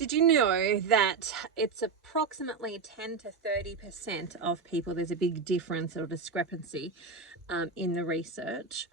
Did you know that it's approximately 10 to 30% of people, there's a big difference or discrepancy in the research,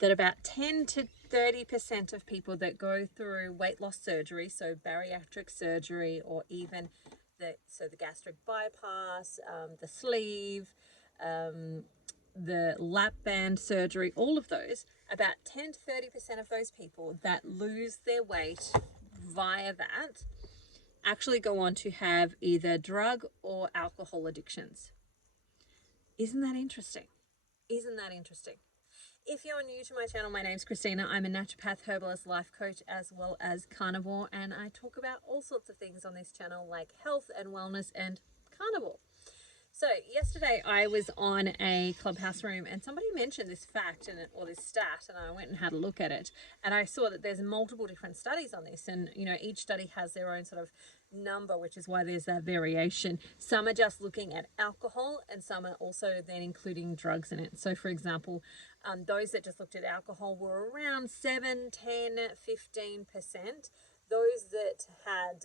that about 10 to 30% of people that go through weight loss surgery, so bariatric surgery, or even the gastric bypass, the sleeve, the lap band surgery, all of those, about 10 to 30% of those people that lose their weight via that actually go on to have either drug or alcohol addictions. Isn't that interesting? Isn't that interesting? If you're new to my channel, my name's Christina. I'm a naturopath, herbalist, life coach, as well as carnivore, and I talk about all sorts of things on this channel like health and wellness and carnivore. So yesterday I was on a Clubhouse room and somebody mentioned this fact or this stat, and I went and had a look at it, and I saw that there's multiple different studies on this, and each study has their own sort of number, which is why there's that variation. Some are just looking at alcohol, and some are also then including drugs in it. So for example, those that just looked at alcohol were around 7, 10, 15%. Those that had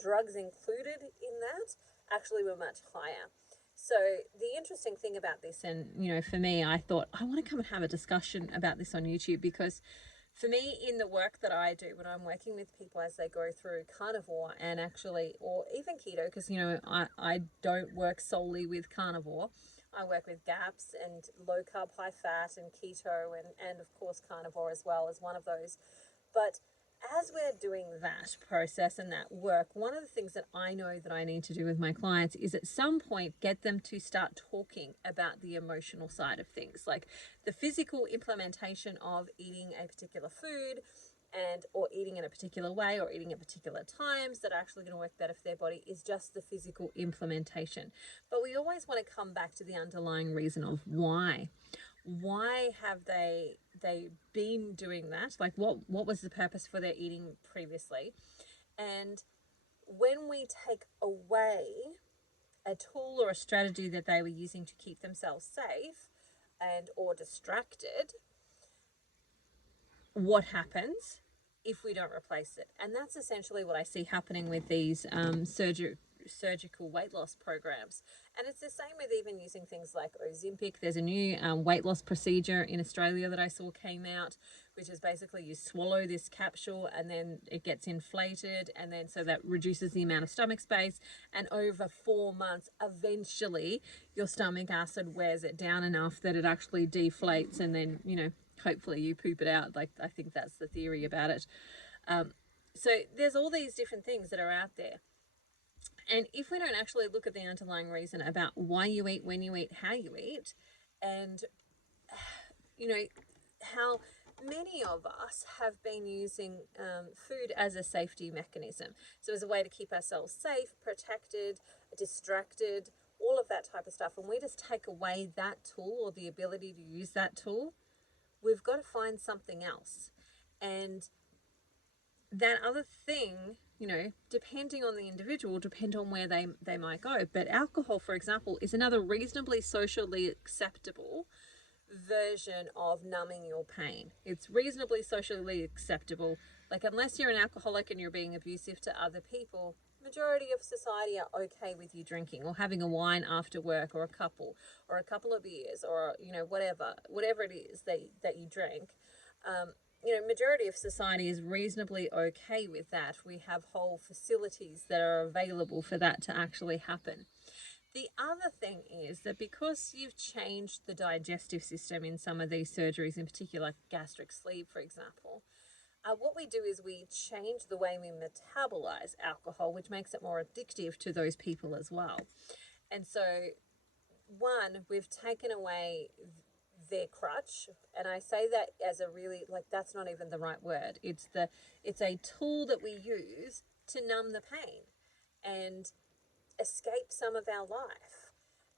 drugs included in that actually were much higher. So the interesting thing about this, and for me, I thought I want to come and have a discussion about this on YouTube, because for me, in the work that I do, when I'm working with people as they go through carnivore and actually, or even keto, because I don't work solely with carnivore. I work with GAPS and low carb, high fat, and keto, and of course carnivore as well as one of those. But as we're doing that process and that work, one of the things that I know that I need to do with my clients is at some point get them to start talking about the emotional side of things, like the physical implementation of eating a particular food or eating in a particular way or eating at particular times that are actually going to work better for their body is just the physical implementation. But we always want to come back to the underlying reason of why. Why have they been doing that? Like what was the purpose for their eating previously? And when we take away a tool or a strategy that they were using to keep themselves safe and or distracted, what happens if we don't replace it? And that's essentially what I see happening with these surgical weight loss programs. And it's the same with even using things like Ozempic. There's a new weight loss procedure in Australia that I saw came out, which is basically you swallow this capsule and then it gets inflated, and then so that reduces the amount of stomach space, and over 4 months eventually your stomach acid wears it down enough that it actually deflates, and then hopefully you poop it out. Like, I think that's the theory about it. So there's all these different things that are out there. And if we don't actually look at the underlying reason about why you eat, when you eat, how you eat, and how many of us have been using food as a safety mechanism. So as a way to keep ourselves safe, protected, distracted, all of that type of stuff. And we just take away that tool or the ability to use that tool, we've got to find something else. And that other thing, depending on the individual, depend on where they might go. But alcohol, for example, is another reasonably socially acceptable version of numbing your pain. It's reasonably socially acceptable. Like, unless you're an alcoholic and you're being abusive to other people, majority of society are okay with you drinking or having a wine after work, or a couple of beers, or whatever it is that you drink. Majority of society is reasonably okay with that. We have whole facilities that are available for that to actually happen. The other thing is that because you've changed the digestive system in some of these surgeries, in particular gastric sleeve, for example, what we do is we change the way we metabolize alcohol, which makes it more addictive to those people as well. And so, one, we've taken away their crutch, and I say that as a really, that's not even the right word. It's a tool that we use to numb the pain and escape some of our life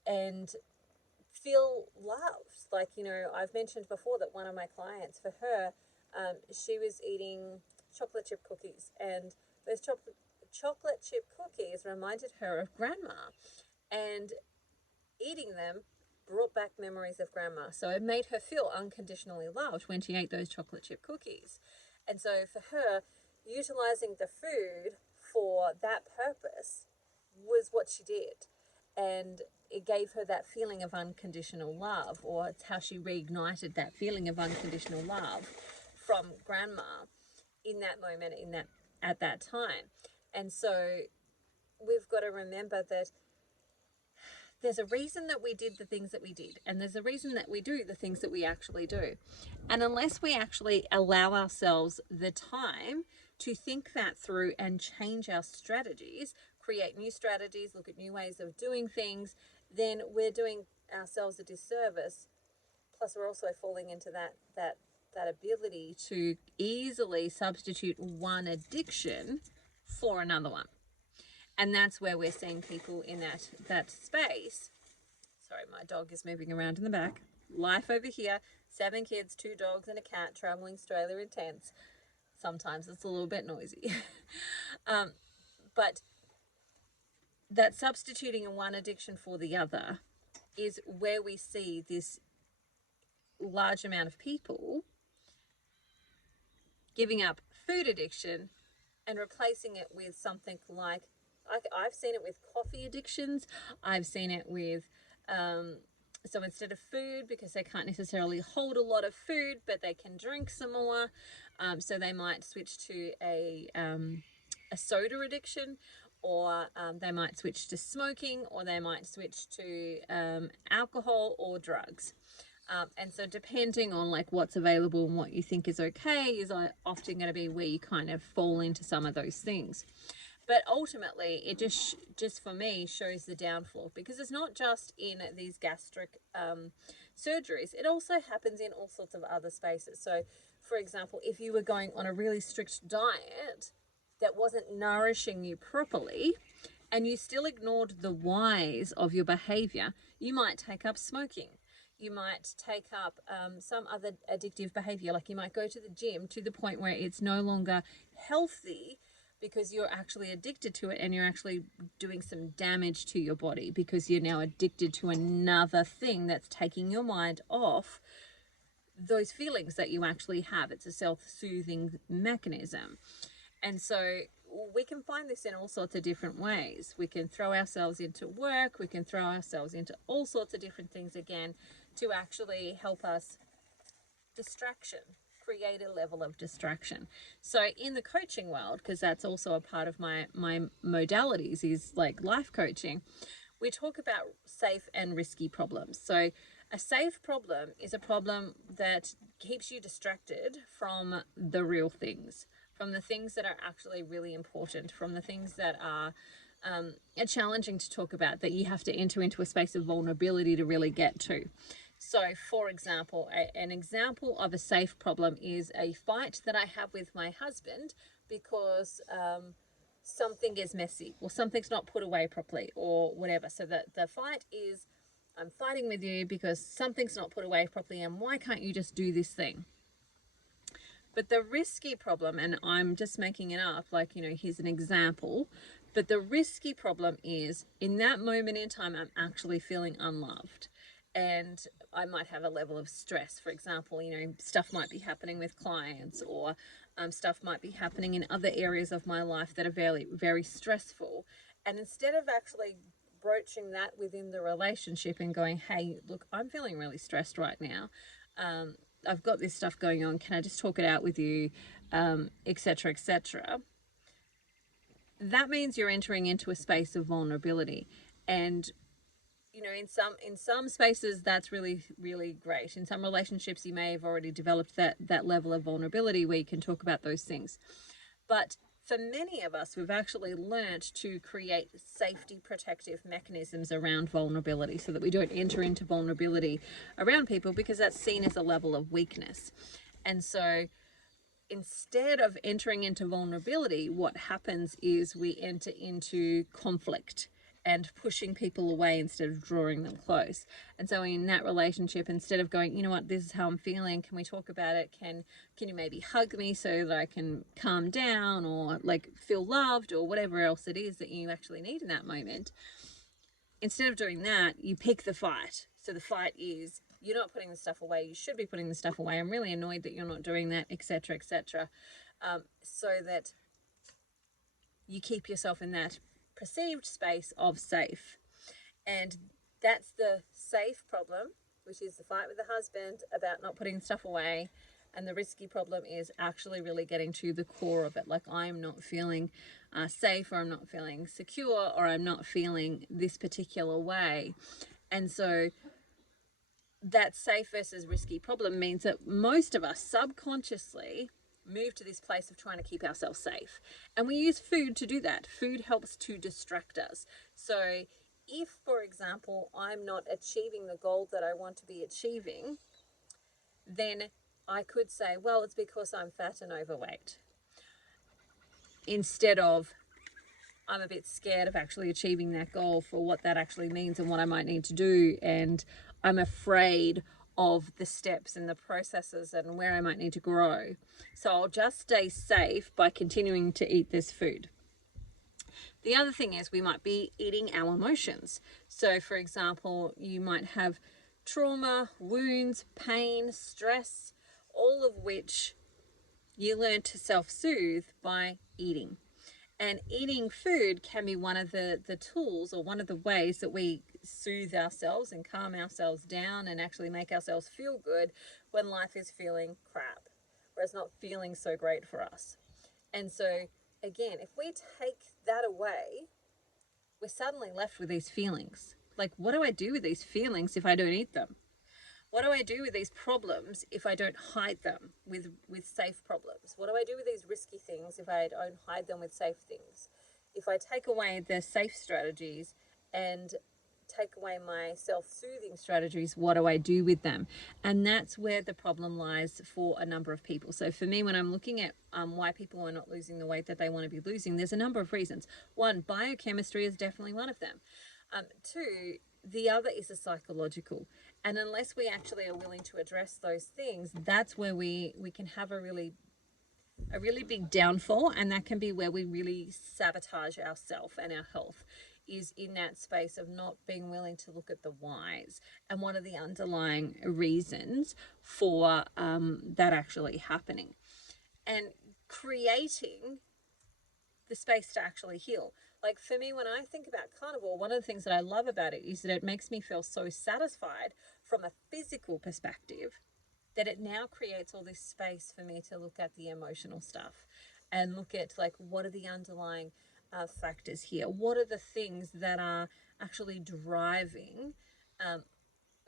and feel loved. I've mentioned before that one of my clients, for her, she was eating chocolate chip cookies, and those chocolate chip cookies reminded her of grandma, and eating them brought back memories of grandma. So it made her feel unconditionally loved when she ate those chocolate chip cookies. And so for her, utilizing the food for that purpose was what she did. And it gave her that feeling of unconditional love, or it's how she reignited that feeling of unconditional love from grandma in that moment, at that time. And so we've got to remember that there's a reason that we did the things that we did, and there's a reason that we do the things that we actually do. And unless we actually allow ourselves the time to think that through and change our strategies, create new strategies, look at new ways of doing things, then we're doing ourselves a disservice. Plus, we're also falling into that ability to easily substitute one addiction for another one. And that's where we're seeing people in that space. Sorry, my dog is moving around in the back. Life over here, 7 kids, 2 dogs and a cat, traveling Australia in tents. Sometimes it's a little bit noisy. But that substituting one addiction for the other is where we see this large amount of people giving up food addiction and replacing it with something like, I've seen it with coffee addictions. I've seen it with, so instead of food, because they can't necessarily hold a lot of food, but they can drink some more. So they might switch to a soda addiction, or they might switch to smoking, or they might switch to alcohol or drugs. And so depending on like what's available and what you think is okay is often going to be where you kind of fall into some of those things. But ultimately, it just for me shows the downfall, because it's not just in these gastric surgeries. It also happens in all sorts of other spaces. So, for example, if you were going on a really strict diet that wasn't nourishing you properly, and you still ignored the whys of your behavior, you might take up smoking. You might take up some other addictive behavior, like you might go to the gym to the point where it's no longer healthy, because you're actually addicted to it, and you're actually doing some damage to your body because you're now addicted to another thing that's taking your mind off those feelings that you actually have. It's a self-soothing mechanism. And so we can find this in all sorts of different ways. We can throw ourselves into work. We can throw ourselves into all sorts of different things again to actually help us create a level of distraction. So in the coaching world, because that's also a part of my modalities, is like life coaching, we talk about safe and risky problems. So a safe problem is a problem that keeps you distracted from the real things, from the things that are actually really important, from the things that are challenging to talk about, that you have to enter into a space of vulnerability to really get to. So, for example, an example of a safe problem is a fight that I have with my husband because something is messy, or something's not put away properly, or whatever. So the fight is, I'm fighting with you because something's not put away properly, and why can't you just do this thing? But the risky problem, and I'm just making it up, like, here's an example, but the risky problem is, in that moment in time, I'm actually feeling unloved. And I might have a level of stress. For example, stuff might be happening with clients, or stuff might be happening in other areas of my life that are very, very stressful. And instead of actually broaching that within the relationship and going, hey, look, I'm feeling really stressed right now. I've got this stuff going on. Can I just talk it out with you, etc., etc. That means you're entering into a space of vulnerability. And in some spaces, that's really, really great. In some relationships, you may have already developed that level of vulnerability where you can talk about those things. But for many of us, we've actually learnt to create safety protective mechanisms around vulnerability, so that we don't enter into vulnerability around people, because that's seen as a level of weakness. And so instead of entering into vulnerability, what happens is we enter into conflict and pushing people away instead of drawing them close. And so in that relationship, instead of going, this is how I'm feeling, can we talk about it? Can you maybe hug me so that I can calm down, or like feel loved, or whatever else it is that you actually need in that moment? Instead of doing that, you pick the fight. So the fight is, you're not putting the stuff away. You should be putting the stuff away. I'm really annoyed that you're not doing that, etc., etc. So that you keep yourself in that perceived space of safe. And that's the safe problem, which is the fight with the husband about not putting stuff away. And the risky problem is actually really getting to the core of it. Like, I'm not feeling safe, or I'm not feeling secure, or I'm not feeling this particular way. And so that safe versus risky problem means that most of us subconsciously move to this place of trying to keep ourselves safe. And we use food to do that. Food helps to distract us. So if, for example, I'm not achieving the goal that I want to be achieving, then I could say, well, it's because I'm fat and overweight. Instead of, I'm a bit scared of actually achieving that goal for what that actually means and what I might need to do. And I'm afraid of the steps and the processes and where I might need to grow. So I'll just stay safe by continuing to eat this food. The other thing is, we might be eating our emotions. So for example, you might have trauma, wounds, pain, stress, all of which you learn to self-soothe by eating. And eating food can be one of the tools, or one of the ways that we soothe ourselves and calm ourselves down and actually make ourselves feel good when life is feeling crap, or it's not feeling so great for us. And so again, if we take that away, we're suddenly left with these feelings. Like, what do I do with these feelings if I don't eat them? What do I do with these problems if I don't hide them with safe problems? What do I do with these risky things if I don't hide them with safe things? If I take away the safe strategies and take away my self-soothing strategies, what do I do with them? And that's where the problem lies for a number of people. So for me, when I'm looking at why people are not losing the weight that they want to be losing, there's a number of reasons. One, biochemistry is definitely one of them. Two, the other is the psychological. And unless we actually are willing to address those things, that's where we can have a really big downfall, and that can be where we really sabotage ourselves and our health, is in that space of not being willing to look at the whys and what are the underlying reasons for that actually happening, and creating the space to actually heal. Like for me, when I think about carnivore, one of the things that I love about it is that it makes me feel so satisfied from a physical perspective that it now creates all this space for me to look at the emotional stuff and look at, like, what are the underlying factors here? What are the things that are actually driving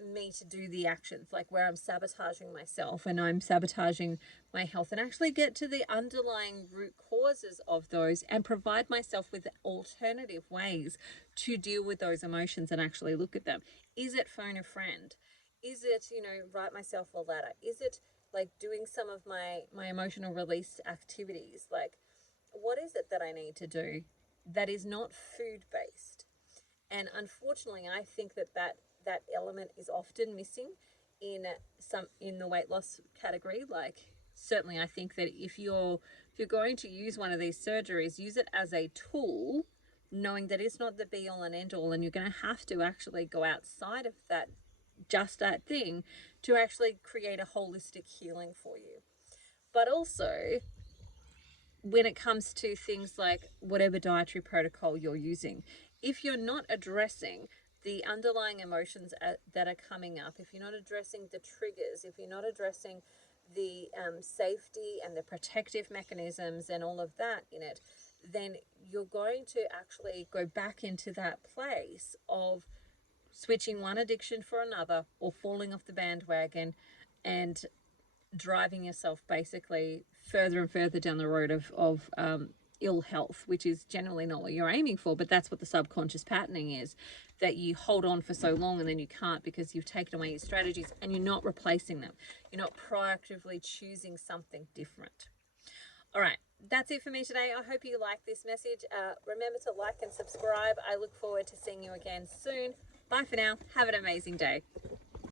me to do the actions, like where I'm sabotaging myself and I'm sabotaging my health, and actually get to the underlying root causes of those and provide myself with alternative ways to deal with those emotions and actually look at them. Is it phone a friend? Is it, write myself a letter? Is it like doing some of my emotional release activities? Like, what is it that I need to do that is not food based? And unfortunately, I think that element is often missing in the weight loss category. Like, certainly I think that if you're going to use one of these surgeries, use it as a tool, knowing that it's not the be all and end all, and you're going to have to actually go outside of that thing to actually create a holistic healing for you. But also, when it comes to things like whatever dietary protocol you're using, if you're not addressing the underlying emotions that are coming up, if you're not addressing the triggers, if you're not addressing the safety and the protective mechanisms and all of that in it, then you're going to actually go back into that place of switching one addiction for another, or falling off the bandwagon and driving yourself basically further and further down the road of ill health, which is generally not what you're aiming for. But that's what the subconscious patterning is, that you hold on for so long and then you can't, because you've taken away your strategies and you're not replacing them. You're not proactively choosing something different. All right, that's it for me today. I hope you like this message. Remember to like and subscribe. I look forward to seeing you again soon. Bye for now. Have an amazing day.